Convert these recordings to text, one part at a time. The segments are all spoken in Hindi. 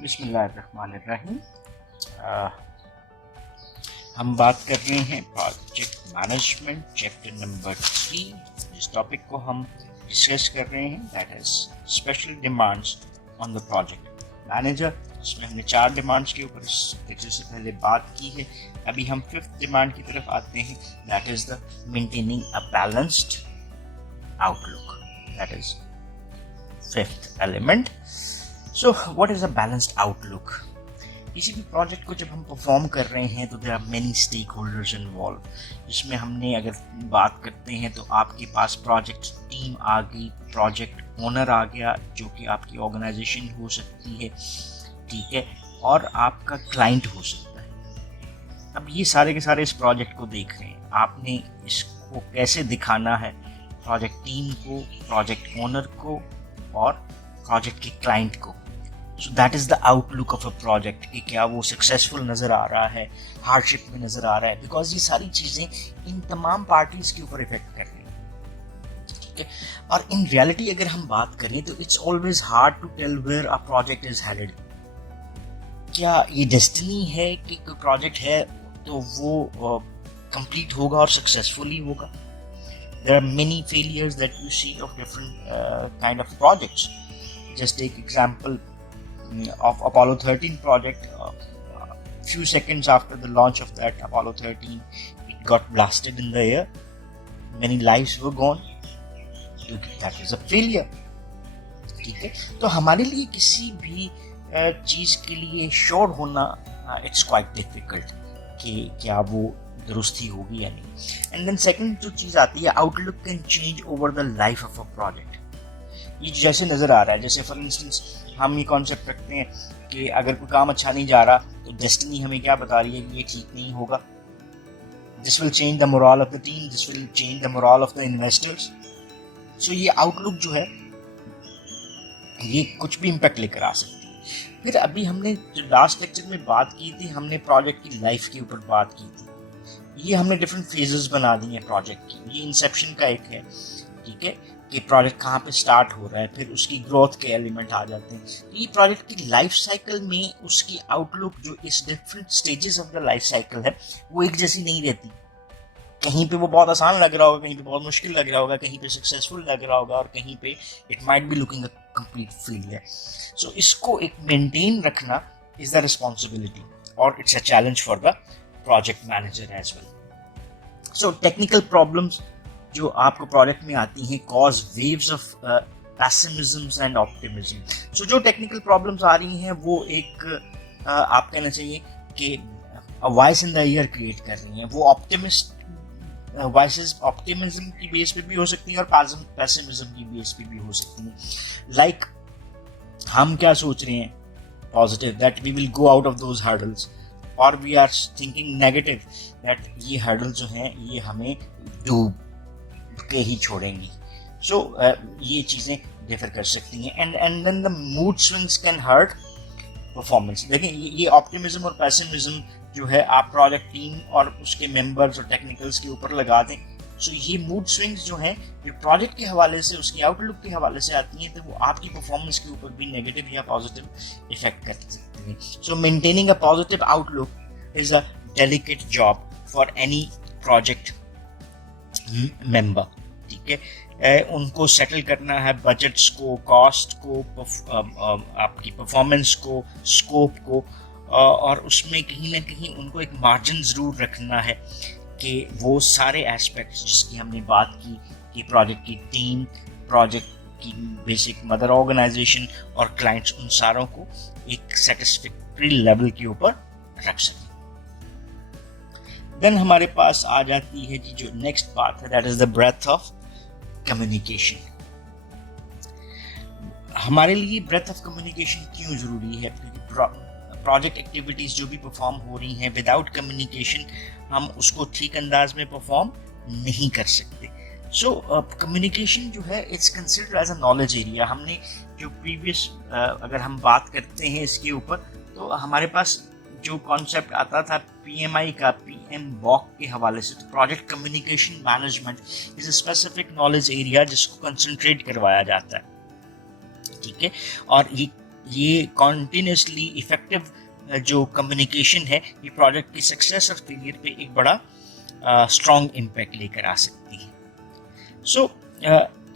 बिस्मिल्लाहिर्रहमानिर्रहीम। हम बात कर रहे हैं प्रोजेक्ट मैनेजमेंट चैप्टर नंबर 3। जिस टॉपिक को हम डिस्कस कर रहे हैं that is special demands on the project manager. इसमें हमने 4 डिमांड्स के ऊपर लेक्चर से पहले बात की है। अभी हम 5th डिमांड की तरफ आते हैं that is the maintaining a balanced outlook. That is 5th element. So what is a balanced outlook? किसी भी प्रोजेक्ट को जब हम परफॉर्म कर रहे हैं तो there are many stakeholders involve. जिसमें हमने अगर बात करते हैं तो आपके पास प्रोजेक्ट टीम आ गई, प्रोजेक्ट ओनर आ गया जो कि आपकी ऑर्गेनाइजेशन हो सकती है, ठीक है, और आपका क्लाइंट हो सकता है। अब ये सारे के सारे इस प्रोजेक्ट को देख रहे हैं, आपने इसको कैसे दिखाना है प्रोजेक्ट टीम को, प्रोजेक्ट ओनर को और प्रोजेक्ट के क्लाइंट को। So that is the outlook of a project कि क्या वो सक्सेसफुल नजर आ रहा है, हार्डशिप में नजर आ रहा है, बिकॉज ये सारी चीजें इन तमाम पार्टीज के ऊपर इफेक्ट कर रही हैं, ठीक है। और इन रियलिटी अगर हम बात करें तो it's always hard to tell where a project is headed. क्या ये डेस्टिनी है कि कोई प्रोजेक्ट है तो वो कंप्लीट होगा और सक्सेसफुली होगा? There are many failures that you see of different kind of projects. Just take example of Apollo 13 project. Few seconds after the launch of that Apollo 13, it got blasted in the air. Many lives were gone. That was a failure. ठीक है, तो हमारे लिए किसी भी चीज के लिए श्योर होना it's quite difficult कि क्या वो दुरुस्ती होगी या नहीं। एंड देन सेकंड जो चीज आती है, outlook can change over the life of a project. ये जैसे नजर आ रहा है, जैसे फॉर इंस्टेंस हम ये कॉन्सेप्ट रखते हैं कि अगर कोई काम अच्छा नहीं जा रहा तो डेस्टिनी हमें क्या बता रही है कि ये ठीक नहीं होगा। This will change the moral of the team, this will change the moral of the investors. So ये आउटलुक जो है ये कुछ भी इम्पैक्ट लेकर आ सकती है। फिर अभी हमने जो लास्ट लेक्चर में बात की थी, हमने प्रोजेक्ट की लाइफ के ऊपर बात की थी। ये हमने डिफरेंट फेजेस बना दी हैं प्रोजेक्ट की। ये इंसेप्शन का एक है, ठीक है, कि प्रोजेक्ट कहाँ पे स्टार्ट हो रहा है, फिर उसकी ग्रोथ के एलिमेंट आ जाते हैं। तो ये प्रोजेक्ट की लाइफ साइकिल में उसकी आउटलुक जो इस different stages of the life cycle है वो एक जैसी नहीं रहती। कहीं पे वो बहुत आसान लग रहा होगा, कहीं पे बहुत मुश्किल लग रहा होगा, कहीं पे सक्सेसफुल लग रहा होगा और कहीं पे it might be looking a complete failure. So इसको एक मेंटेन रखना इज द रिस्पॉन्सिबिलिटी और it's a challenge for the project manager as well. So technical problems जो आपको प्रोजेक्ट में आती हैं cause waves of pessimism and optimism. So जो टेक्निकल प्रॉब्लम्स आ रही हैं वो एक आप कहना चाहिए कि voice in the year create कर रही हैं। वो वॉइसेस ऑप्टिमिज्म की बेस पे भी हो सकती हैं और पैसिमिज्म की बेस पे भी हो सकती हैं। लाइक हम क्या सोच रहे हैं positive that we will go out of those hurdles, और we are thinking negative that ये हर्डल जो हैं ये हमें डूब के ही छोड़ेंगी। सो ये चीजें डिफर कर सकती हैं and then the mood swings can hurt performance. देखिए ये ऑप्टिमिज्म और पैसिमिज्म जो है आप प्रोजेक्ट टीम और उसके मेंबर्स और टेक्निकल्स के ऊपर लगा दें। सो ये मूड स्विंग्स जो हैं ये प्रोजेक्ट के हवाले से, उसकी आउटलुक के हवाले से आती हैं, तो वो आपकी परफॉर्मेंस के ऊपर भी नेगेटिव या पॉजिटिव इफेक्ट कर सकती हैं। सो maintaining a positive outlook is a delicate job for any project member, ठीक है। उनको सेटल करना है बजट्स को, कॉस्ट को, आपकी परफॉर्मेंस को, स्कोप को, और उसमें कहीं ना कहीं उनको एक मार्जिन ज़रूर रखना है कि वो सारे एस्पेक्ट्स जिसकी हमने बात की कि प्रोजेक्ट की टीम, प्रोजेक्ट की बेसिक मदर ऑर्गेनाइजेशन और क्लाइंट्स, उन सारों को एक सेटिस्फैक्टरी लेवल के ऊपर रख सकें। देन हमारे पास आ जाती है जी जो नेक्स्ट बात है that is the breath of communication. हमारे लिए ब्रेथ ऑफ कम्युनिकेशन क्यों जरूरी है? क्योंकि प्रोजेक्ट एक्टिविटीज जो भी परफॉर्म हो रही हैं विदाउट कम्युनिकेशन हम उसको ठीक अंदाज में परफॉर्म नहीं कर सकते। सो कम्युनिकेशन जो है it's considered as a knowledge area. हमने जो प्रीवियस अगर हम बात करते हैं इसके ऊपर तो हमारे पास जो कॉन्सेप्ट आता था PMI का, PMBOK के हवाले से, तो project communication management is a specific knowledge area जिसको कंसंट्रेट करवाया जाता है, ठीक है। और ये ये कॉन्टिन्यूसली इफेक्टिव जो कम्युनिकेशन है ये प्रोजेक्ट की सक्सेस और फेलियर पे एक बड़ा स्ट्रॉन्ग इम्पैक्ट लेकर आ सकती है. सो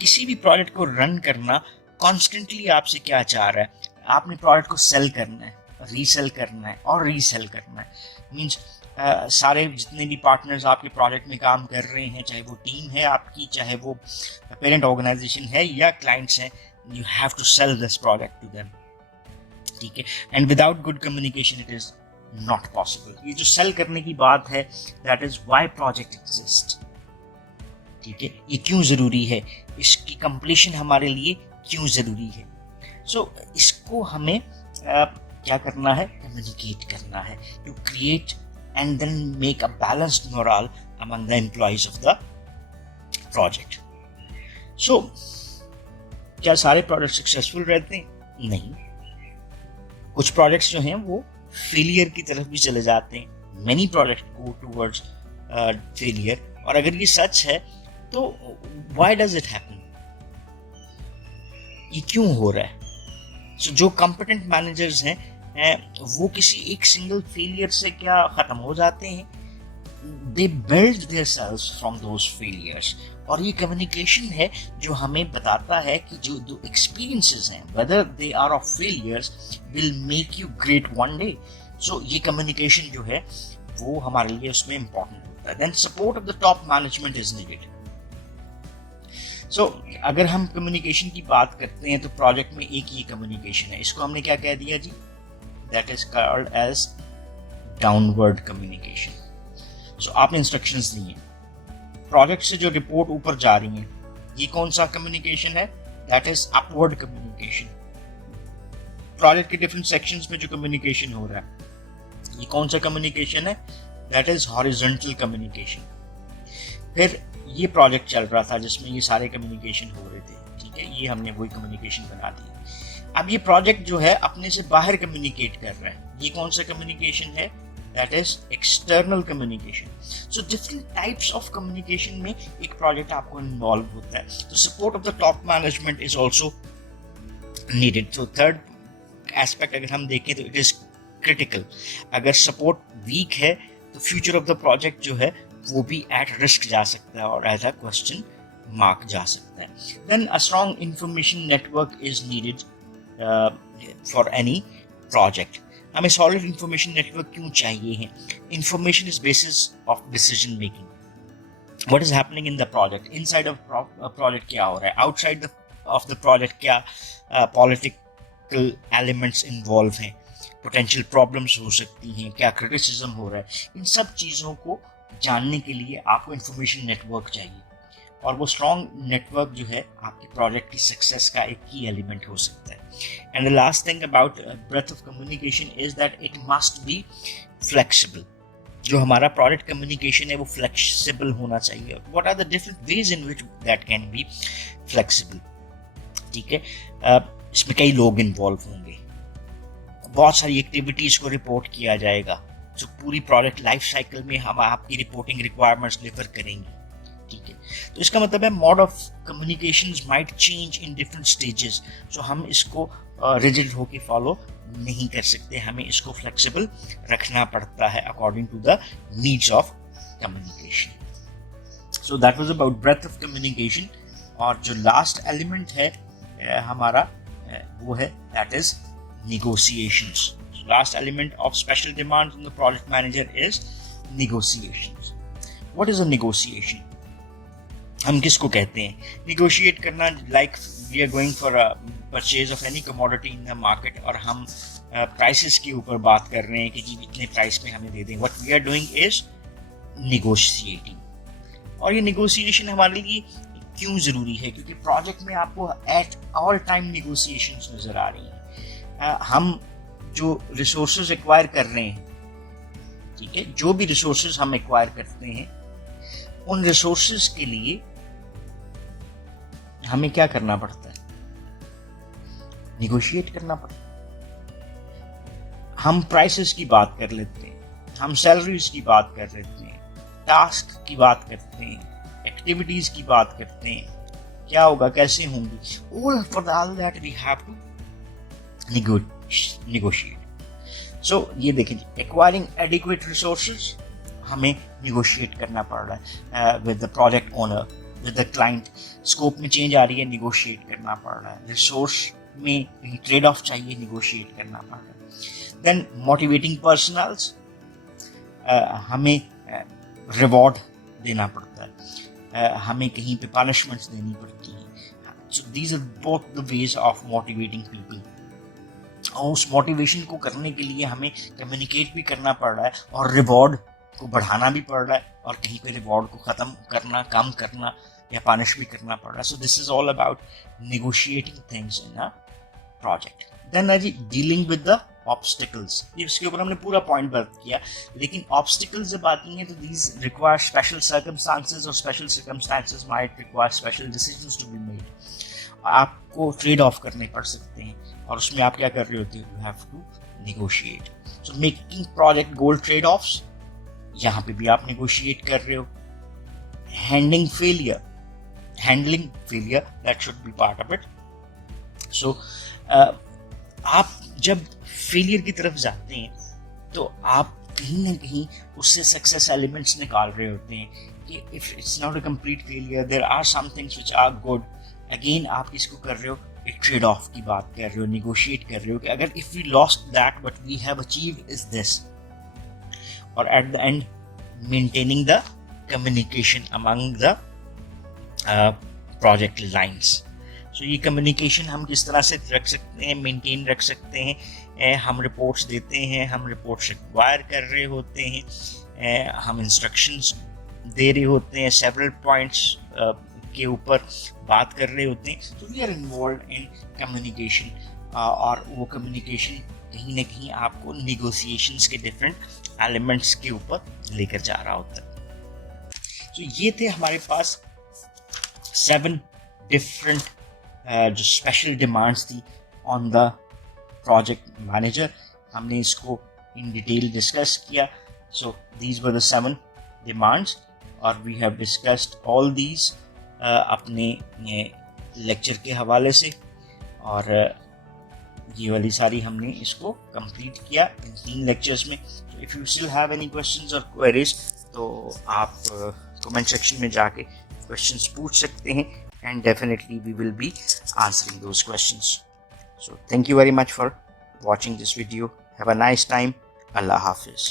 किसी भी प्रोजेक्ट को रन करना कॉन्स्टेंटली आपसे क्या चाह रहा है, आपने प्रोडक्ट को सेल करना है, रीसेल करना है और रीसेल करना है. मीन्स सारे जितने भी पार्टनर्स आपके प्रोजेक्ट में काम कर रहे हैं, चाहे वो टीम है आपकी, चाहे वो पेरेंट ऑर्गेनाइजेशन है या क्लाइंट्स हैं, you have to sell this product to them. ठीक है, and without good communication it is not possible. ये जो सेल करने की बात है, that is why project exist. ठीक है, ये क्यों जरूरी है, इसकी कंप्लीशन हमारे लिए क्यों जरूरी है. सो इसको हमें क्या करना है, कम्युनिकेट करना है, to create and then make a balanced moral among the employees of the project. So क्या सारे प्रोजेक्ट सक्सेसफुल रहते हैं? नहीं, कुछ प्रोजेक्ट्स जो हैं वो फेलियर की तरफ भी चले जाते हैं. Many project go towards failure. और अगर ये सच है तो व्हाई डज इट हैपन, ये क्यों हो रहा है? So, जो कॉम्पिटेंट मैनेजर्स हैं वो किसी एक सिंगल फेलियर से क्या खत्म हो जाते हैं, they build their selves from those failures. और ये कम्युनिकेशन है जो हमें बताता है कि जो एक्सपीरियंसेस हैं, whether they are of failures, will make you great one day. So ये कम्युनिकेशन जो है वो हमारे लिए उसमें इंपॉर्टेंट होता है. Then support of the top management is needed. So अगर हम कम्युनिकेशन की बात करते हैं तो प्रोजेक्ट में एक ही कम्युनिकेशन है. इसको हमने क्या कह दिया जी, that is called as downward communication. So आपने इंस्ट्रक्शंस दी हैं, प्रोजेक्ट से जो रिपोर्ट ऊपर जा रही है, ये कौन सा कम्युनिकेशन है, that is upward communication. Project के डिफरेंट सेक्शंस में जो कम्युनिकेशन हो रहा है, ये कौन सा कम्युनिकेशन है, दैट इज हॉरिजॉन्टल कम्युनिकेशन. फिर ये प्रोजेक्ट चल रहा था जिसमें ये सारे कम्युनिकेशन हो रहे थे. ठीक है, ये हमने वही कम्युनिकेशन बना दिया. अब ये प्रोजेक्ट जो है अपने से बाहर कम्युनिकेट कर रहा है, ये कौन सा कम्युनिकेशन है, that is external communication. So different types of communication में एक प्रोजेक्ट आपको इन्वॉल्व होता है. तो support of the top management is also needed. तो थर्ड एस्पेक्ट अगर हम देखें तो इट इज क्रिटिकल. अगर सपोर्ट वीक है तो फ्यूचर ऑफ द प्रोजेक्ट जो है वो भी एट रिस्क जा सकता है और एज अ क्वेश्चन मार्क जा सकता है. Then a strong information network is needed for any project. हमें सॉलिड इंफॉर्मेशन नेटवर्क क्यों चाहिए है? Information is basis of decision making. What is happening in the project, inside of project क्या हो रहा है, आउटसाइड ऑफ द प्रोजेक्ट क्या पॉलिटिकल एलिमेंट्स इन्वॉल्व हैं, पोटेंशियल प्रॉब्लम्स हो सकती हैं, क्या क्रिटिसिज्म हो रहा है. इन सब चीज़ों को जानने के लिए आपको इंफॉर्मेशन नेटवर्क चाहिए. और वो स्ट्रॉन्ग नेटवर्क जो है आपके प्रोजेक्ट की सक्सेस का एक की एलिमेंट हो सकता है. And the last thing about breath of communication is that it must be flexible. जो हमारा प्रोजेक्ट कम्युनिकेशन है वो फ्लेक्सिबल होना चाहिए. What are the different ways in which that can be flexible. ठीक है, इसमें कई लोग इन्वॉल्व होंगे, बहुत सारी एक्टिविटीज को रिपोर्ट किया जाएगा जो पूरी प्रोडक्ट लाइफ साइकिल में हम आपकी रिपोर्टिंग रिक्वायरमेंट्स डिफर करेंगी. ठीक है, तो इसका मतलब है mode of communications might change in different stages. So हम इसको रिजिड होके फॉलो नहीं कर सकते, हमें इसको फ्लेक्सिबल रखना पड़ता है according to the needs of communication. So that was about breath of communication. और जो लास्ट एलिमेंट है हमारा वो है that is negotiations. Last element of special demands on the project manager is negotiations. What is a negotiation? हम किसको कहते हैं negotiate करना? Like we are going for a purchase of any commodity in the market और हम prices के ऊपर बात कर रहे हैं कि जी इतने price में हमें दे दें. What we are doing is negotiating. और ये negotiation हमारे लिए क्यों जरूरी है? क्योंकि प्रोजेक्ट में आपको at all time negotiations नजर आ रही हैं. हम जो रिसोर्सेज एक्वायर कर रहे हैं, ठीक है, जो भी रिसोर्सेज हम एक्वायर करते हैं, उन रिसोर्सेज के लिए हमें क्या करना पड़ता है? निगोशिएट करना पड़ता है. हम प्राइसेस की बात कर लेते हैं, हम सैलरीज की बात कर लेते हैं, टास्क की बात करते हैं, एक्टिविटीज की बात करते हैं, क्या होगा, कैसे होंगी. All for all that we have to negotiate. So ये देखें, acquiring adequate resources हमें negotiate करना पड़ रहा है with the project owner, with the client. Scope में change आ रही है, negotiate करना पड़ रहा है. Resource में कहीं trade off चाहिए, negotiate करना पड़ रहा है. Then motivating personals, हमें reward देना पड़ता है, हमें कहीं पे punishments देनी पड़ती हैं. So these are both the ways of motivating people. और उस मोटिवेशन को करने के लिए हमें कम्युनिकेट भी करना पड़ रहा है और रिवॉर्ड को बढ़ाना भी पड़ रहा है और कहीं पे रिवॉर्ड को ख़त्म करना, कम करना या पनिश भी करना पड़ रहा है. So this is all about negotiating things in a project. Then है जी डीलिंग विद द ऑब्स्टिकल्स. इसके ऊपर हमने पूरा पॉइंट वर्क किया, लेकिन ऑब्स्टिकल्स जब आती हैं तो दीज रिक्वायर स्पेशल सर्कमस्टांसेस, और special circumstances might require special decisions to be made. आपको ट्रेड ऑफ करने पड़ सकते हैं और उसमें आप क्या कर रहे होते हो, you have to negotiate. So making project goal trade offs, यहाँ पे भी आप नेगोशिएट कर रहे हो. Handling failure that should be part of it. So आप जब फेलियर की तरफ जाते हैं तो आप कहीं ना कहीं उससे सक्सेस एलिमेंट्स निकाल रहे होते हैं कि if it's not a complete failure, there are some things which are good. Again आप इसको कर रहे हो, एक ट्रेड ऑफ की बात कर रहे हो, निगोशिएट कर रहे हो कि अगर if we lost that but we have achieved is this. और at the end maintaining the communication among the project lines. So ये कम्युनिकेशन हम किस तरह से रख सकते हैं, मेंटेन रख सकते हैं. हम रिपोर्ट्स देते हैं, हम रिपोर्ट्स रिक्वायर कर रहे होते हैं, हम इंस्ट्रक्शंस दे रहे होते हैं, सेवरल पॉइंट्स के ऊपर बात कर रहे होते हैं. तो we are involve in communication, और वो कम्युनिकेशन कहीं ना कहीं आपको निगोसिएशंस के डिफरेंट एलिमेंट्स के ऊपर लेकर जा रहा होता है. तो ये थे हमारे पास 7 डिफरेंट जो स्पेशल डिमांड्स थी ऑन द प्रोजेक्ट मैनेजर. हमने इसको इन डिटेल डिस्कस किया. So these were the 7 demands और we have discussed all these अपने लेक्चर के हवाले से, और ये वाली सारी हमने इसको कंप्लीट किया इन 3 लेक्चर्स में. तो if you still have any questions और क्वेरीज तो आप कमेंट सेक्शन में जाके क्वेश्चंस पूछ सकते हैं, and definitely we will be answering those questions. So thank you very much for watching this video. Have a nice time. Allah Hafiz.